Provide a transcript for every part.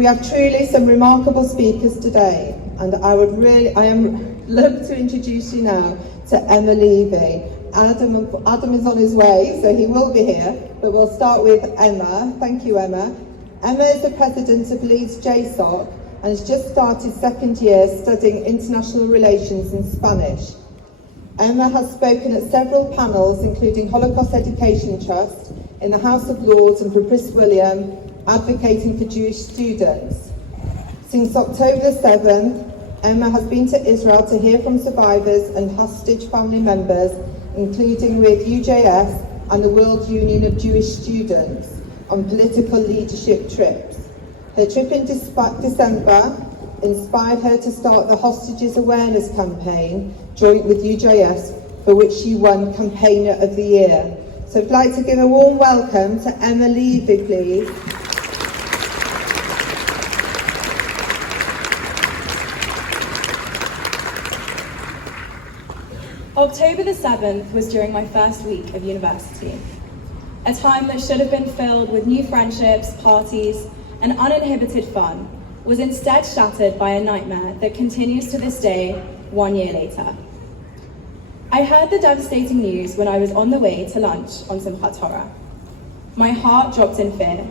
We have truly some remarkable speakers today, and I am love to introduce you now to Emma Levy. Adam is on his way, so he will be here, but we'll start with Emma. Thank you, Emma. Emma is the president of Leeds JSOC and has just started second year studying international relations in Spanish. Emma has spoken at several panels, including Holocaust Education Trust, in the House of Lords and for Prince William, advocating for Jewish students. Since October 7th, Emma has been to Israel to hear from survivors and hostage family members, including with UJS and the World Union of Jewish Students, on political leadership trips. Her trip in December inspired her to start the Hostages Awareness Campaign, joint with UJS, for which she won Campaigner of the Year. So I'd like to give a warm welcome to Emma Levy, please. October the 7th was during my first week of university, a time that should have been filled with new friendships, parties, and uninhibited fun was instead shattered by a nightmare that continues to this day, 1 year later. I heard the devastating news when I was on the way to lunch on Simchat Torah. My heart dropped in fear.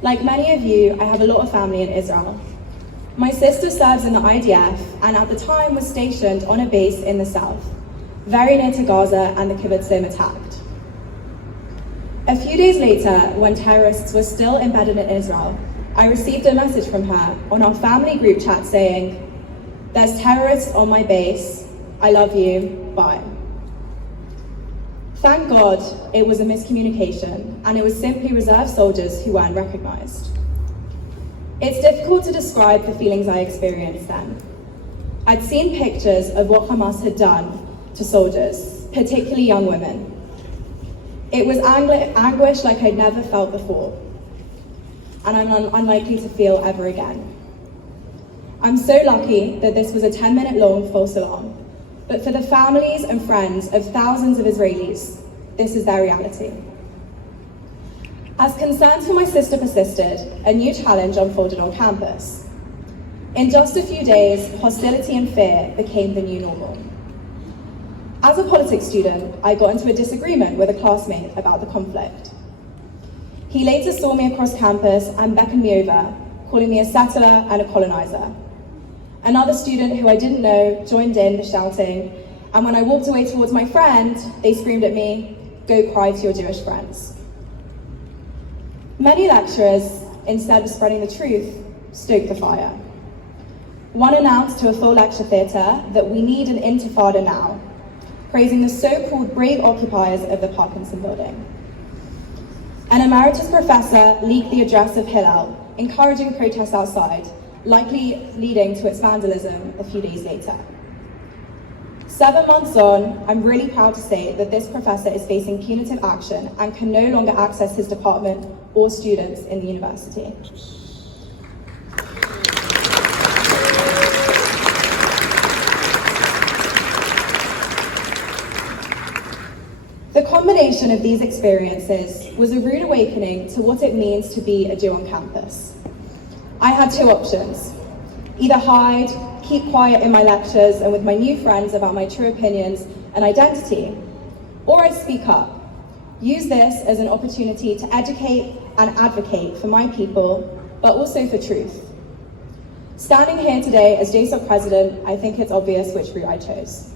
Like many of you, I have a lot of family in Israel. My sister serves in the IDF and at the time was stationed on a base in the south, very near to Gaza and the kibbutzim attacked. A few days later, when terrorists were still embedded in Israel, I received a message from her on our family group chat saying, "There's terrorists on my base, I love you, bye." Thank God it was a miscommunication and it was simply reserve soldiers who weren't recognized. It's difficult to describe the feelings I experienced then. I'd seen pictures of what Hamas had done to soldiers, particularly young women. It was anguish like I'd never felt before, and I'm unlikely to feel ever again. I'm so lucky that this was a 10-minute long false alarm, but for the families and friends of thousands of Israelis, this is their reality. As concerns for my sister persisted, a new challenge unfolded on campus. In just a few days, hostility and fear became the new normal. As a politics student, I got into a disagreement with a classmate about the conflict. He later saw me across campus and beckoned me over, calling me a settler and a colonizer. Another student who I didn't know joined in the shouting, and when I walked away towards my friend, they screamed at me, "Go cry to your Jewish friends." Many lecturers, instead of spreading the truth, stoked the fire. One announced to a full lecture theatre that we need an intifada now, praising the so-called brave occupiers of the Parkinson building. An emeritus professor leaked the address of Hillel, encouraging protests outside, likely leading to its vandalism a few days later. 7 months on, I'm really proud to say that this professor is facing punitive action and can no longer access his department or students in the university. The combination of these experiences was a rude awakening to what it means to be a Jew on campus. I had two options: either hide, keep quiet in my lectures and with my new friends about my true opinions and identity, or I'd speak up, use this as an opportunity to educate and advocate for my people, but also for truth. Standing here today as JSOC president, I think it's obvious which route I chose.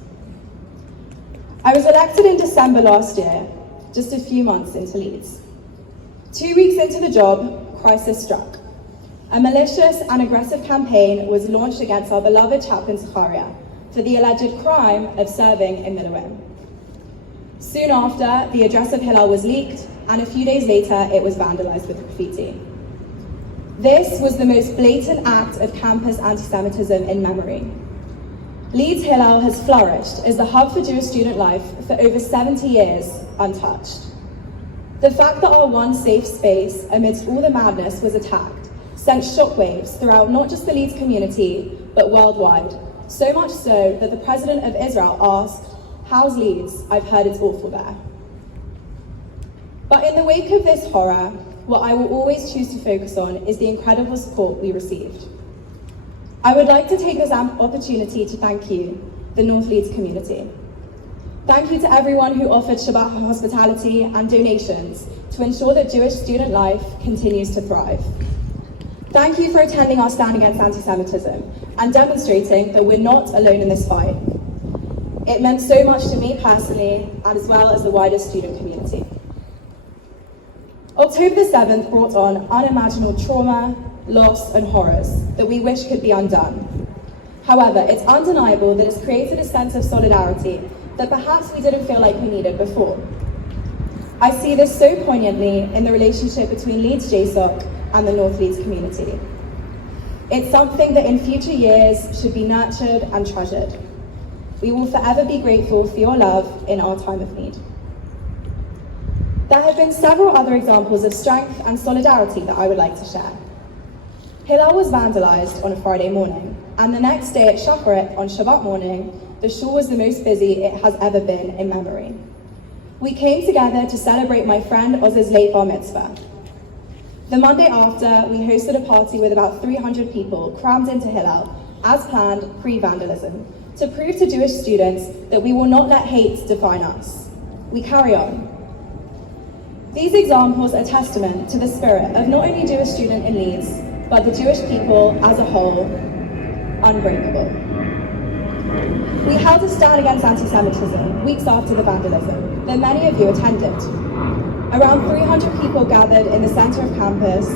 I was elected in December last year, just a few months into Leeds. 2 weeks into the job, crisis struck. A malicious and aggressive campaign was launched against our beloved chaplain Zachariah for the alleged crime of serving in Miluim. Soon after, the address of Hillel was leaked, and a few days later, it was vandalized with graffiti. This was the most blatant act of campus anti-Semitism in memory. Leeds Hillel has flourished as the hub for Jewish student life for over 70 years, untouched. The fact that our one safe space amidst all the madness was attacked sent shockwaves throughout not just the Leeds community, but worldwide, so much so that the President of Israel asked, "How's Leeds? I've heard it's awful there." But in the wake of this horror, what I will always choose to focus on is the incredible support we received. I would like to take this opportunity to thank you, the North Leeds community. Thank you to everyone who offered Shabbat hospitality and donations to ensure that Jewish student life continues to thrive. Thank you for attending our Stand Against Anti-Semitism and demonstrating that we're not alone in this fight. It meant so much to me personally, and as well as the wider student community. October the 7th brought on unimaginable trauma, loss, and horrors that we wish could be undone. However, it's undeniable that it's created a sense of solidarity that perhaps we didn't feel like we needed before. I see this so poignantly in the relationship between Leeds JSOC and the North Leeds community. It's something that in future years should be nurtured and treasured. We will forever be grateful for your love in our time of need. There have been several other examples of strength and solidarity that I would like to share. Hillel was vandalised on a Friday morning, and the next day at Shacharit on Shabbat morning, the shul was the most busy it has ever been in memory. We came together to celebrate my friend Oz's late bar mitzvah. The Monday after, we hosted a party with about 300 people crammed into Hillel, as planned, pre-vandalism, to prove to Jewish students that we will not let hate define us. We carry on. These examples are testament to the spirit of not only Jewish students in Leeds, but the Jewish people as a whole, unbreakable. We held a stand against anti-Semitism weeks after the vandalism that many of you attended. Around 300 people gathered in the centre of campus,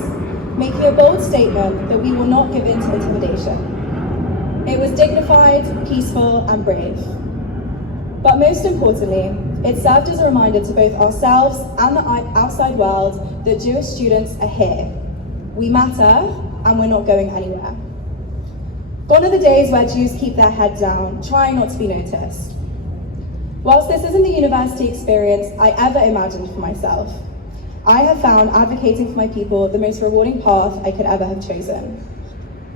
making a bold statement that we will not give in to intimidation. It was dignified, peaceful, and brave. But most importantly, it served as a reminder to both ourselves and the outside world that Jewish students are here. We matter, and we're not going anywhere. Gone are the days where Jews keep their head down, trying not to be noticed. Whilst this isn't the university experience I ever imagined for myself, I have found advocating for my people the most rewarding path I could ever have chosen.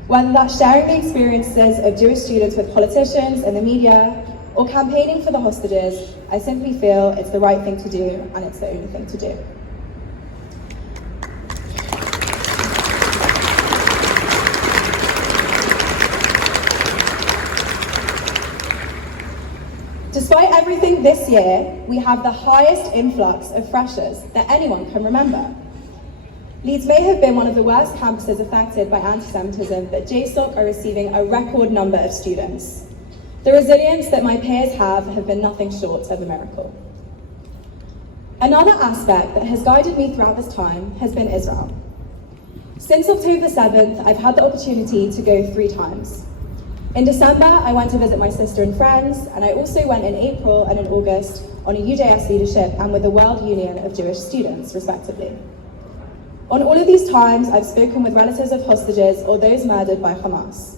Whether that's sharing the experiences of Jewish students with politicians and the media, or campaigning for the hostages, I simply feel it's the right thing to do, and it's the only thing to do. Despite everything this year, we have the highest influx of freshers that anyone can remember. Leeds may have been one of the worst campuses affected by anti-Semitism, but JSOC are receiving a record number of students. The resilience that my peers have been nothing short of a miracle. Another aspect that has guided me throughout this time has been Israel. Since October 7th, I've had the opportunity to go 3 times. In December, I went to visit my sister and friends, and I also went in April and in August on a UJS leadership and with the World Union of Jewish Students, respectively. On all of these times, I've spoken with relatives of hostages or those murdered by Hamas.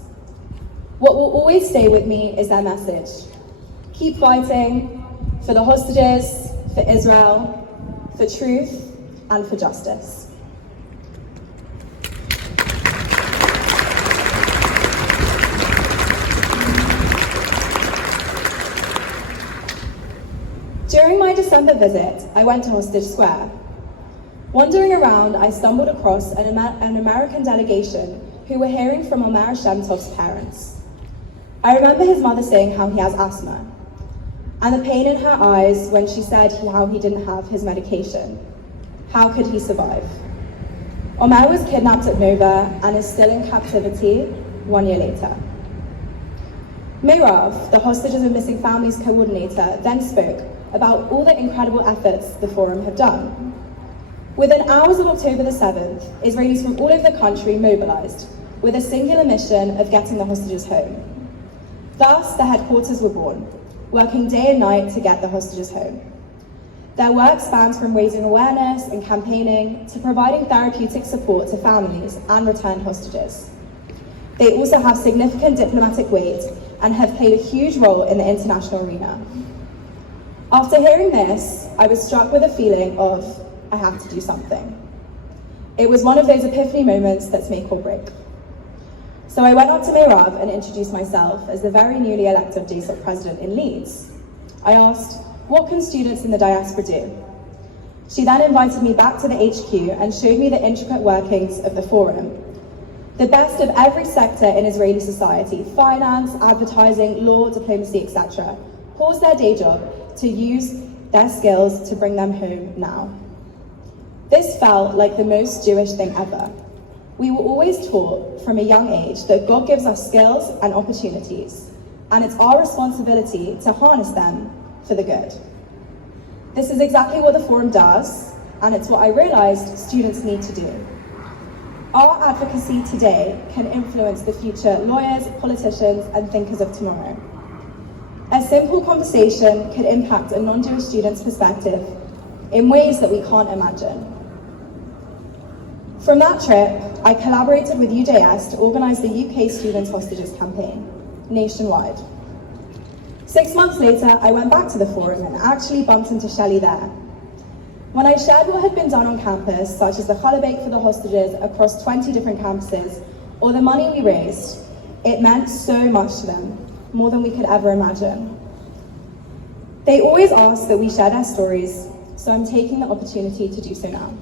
What will always stay with me is their message. Keep fighting for the hostages, for Israel, for truth, and for justice. During my December visit, I went to Hostage Square. Wandering around, I stumbled across an American delegation who were hearing from Omer Shem Tov's parents. I remember his mother saying how he has asthma, and the pain in her eyes when she said how he didn't have his medication. How could he survive? Omer was kidnapped at Nova and is still in captivity 1 year later. Meirav, the Hostages and Missing Families coordinator, then spoke about all the incredible efforts the forum have done. Within hours of October the 7th, Israelis from all over the country mobilized with a singular mission of getting the hostages home. Thus, the headquarters were born, working day and night to get the hostages home. Their work spans from raising awareness and campaigning to providing therapeutic support to families and returned hostages. They also have significant diplomatic weight and have played a huge role in the international arena. After hearing this, I was struck with a feeling of, I have to do something. It was one of those epiphany moments that's make or break. So I went up to Meirav and introduced myself as the very newly elected JSOC president in Leeds. I asked, what can students in the diaspora do? She then invited me back to the HQ and showed me the intricate workings of the forum. The best of every sector in Israeli society, finance, advertising, law, diplomacy, etc., pause their day job to use their skills to bring them home now. This felt like the most Jewish thing ever. We were always taught from a young age that God gives us skills and opportunities, and it's our responsibility to harness them for the good. This is exactly what the forum does, and it's what I realized students need to do. Our advocacy today can influence the future lawyers, politicians, and thinkers of tomorrow. A simple conversation could impact a non-Jewish student's perspective in ways that we can't imagine. From that trip, I collaborated with UJS to organise the UK Students Hostages campaign, nationwide. 6 months later, I went back to the forum and actually bumped into Shelley there. When I shared what had been done on campus, such as the challah bake for the hostages across 20 different campuses, or the money we raised, it meant so much to them, more than we could ever imagine. They always ask that we share their stories, so I'm taking the opportunity to do so now.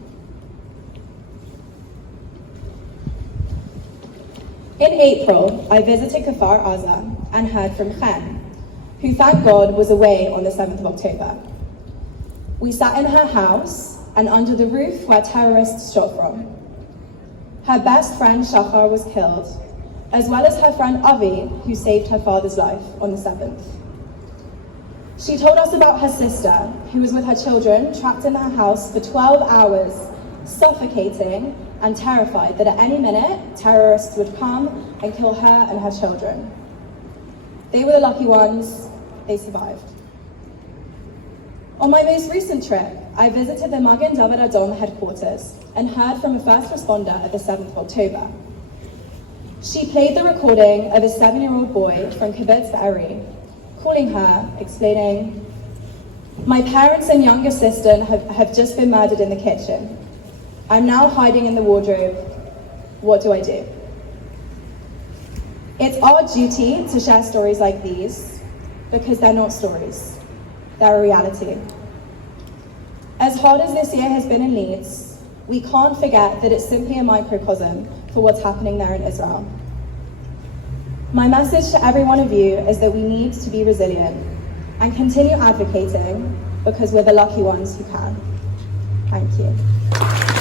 In April, I visited Kfar Aza and heard from Chen, who, thank God, was away on the 7th of October. We sat in her house and under the roof where terrorists shot from. Her best friend Shachar was killed, as well as her friend Avi, who saved her father's life on the 7th. She told us about her sister, who was with her children, trapped in her house for 12 hours, suffocating and terrified that at any minute, terrorists would come and kill her and her children. They were the lucky ones, they survived. On my most recent trip, I visited the Magen David Adom headquarters and heard from a first responder at the 7th of October. She played the recording of a 7-year-old boy from Kibbutz Be'eri, calling her, explaining, "My parents and younger sister have just been murdered in the kitchen. I'm now hiding in the wardrobe. What do I do?" It's our duty to share stories like these because they're not stories, they're a reality. As hard as this year has been in Leeds, we can't forget that it's simply a microcosm for what's happening there in Israel. My message to every one of you is that we need to be resilient and continue advocating because we're the lucky ones who can. Thank you.